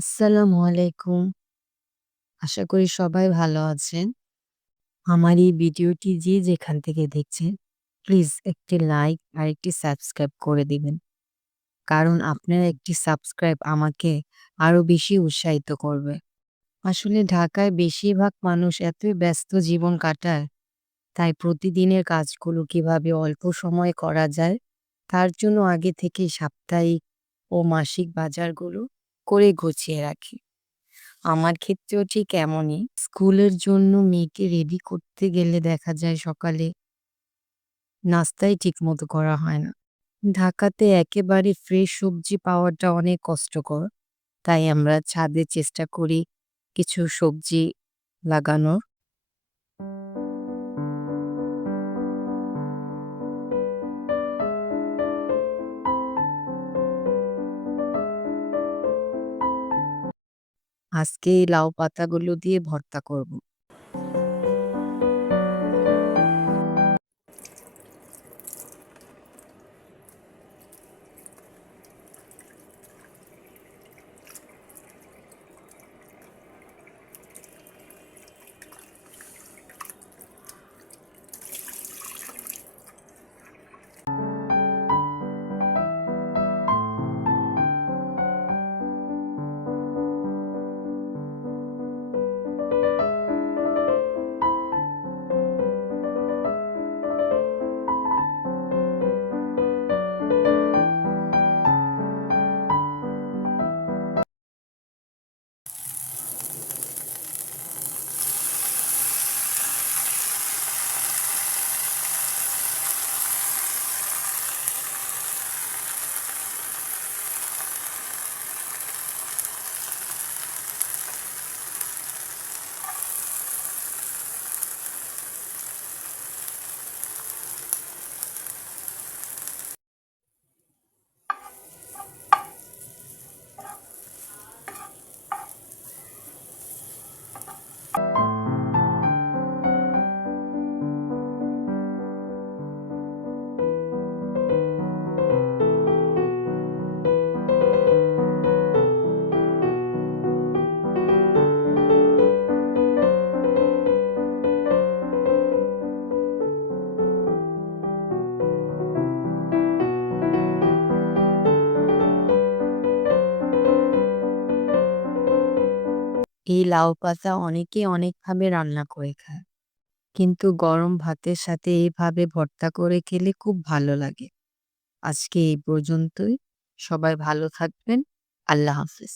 আসসালামু আলাইকুম। আশা করি সবাই ভালো আছেন। আমার এই ভিডিওটি যে যেখান থেকে দেখছেন, প্লিজ একটি লাইক আর একটি সাবস্ক্রাইব করে দিবেন। কারণ আপনার একটি সাবস্ক্রাইব আমাকে আরো বেশি উৎসাহিত করবে। আসলে ঢাকায় বেশিরভাগ মানুষ এতই ব্যস্ত জীবন কাটায়, তাই প্রতিদিনের কাজগুলো কিভাবে অল্প সময়ে করা যায়, তার জন্য আগে থেকেই সাপ্তাহিক ও মাসিক বাজারগুলো করে গুছিয়ে রাখি। আমার ক্ষেত্রেও ঠিক এমনই। স্কুলের জন্য মেয়েকে রেডি করতে গেলে দেখা যায় সকালে নাস্তাই ঠিকমতো করা হয় না। ঢাকাতে একেবারে ফ্রেশ সবজি পাওয়াটা অনেক কষ্টকর। তাই আমরা ছাদে চেষ্টা করি কিছু সবজি লাগানোর। আজকে এই লাউ পাতাগুলো দিয়ে ভর্তা করব। এই লাউ পাতা অনেকে অনেকভাবে রান্না করে খায়। কিন্তু গরম ভাতের সাথে এভাবে ভর্তা করে খেলে খুব ভালো লাগে। আজকে এই পর্যন্তই। সবাই ভালো থাকবেন। আল্লাহ হাফেজ।